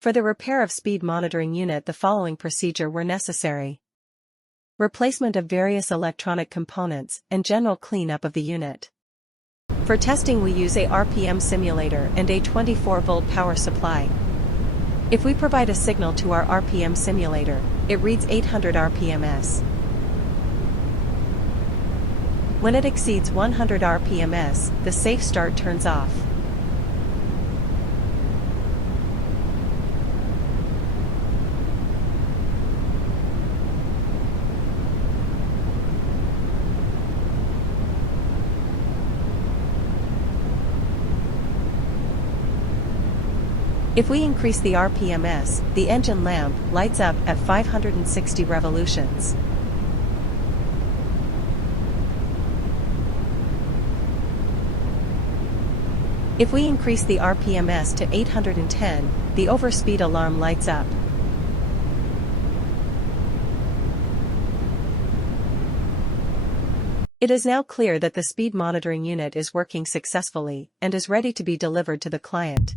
For the repair of speed monitoring unit, the following procedure were necessary. Replacement of various electronic components and general cleanup of the unit. For testing we use a RPM simulator and a 24-volt power supply. If we provide a signal to our RPM simulator, it reads 800 RPMs. When it exceeds 100 RPMs, the safe start turns off. If we increase the RPMs, the engine lamp lights up at 560 revolutions. If we increase the RPMs to 810, the overspeed alarm lights up. It is now clear that the speed monitoring unit is working successfully and is ready to be delivered to the client.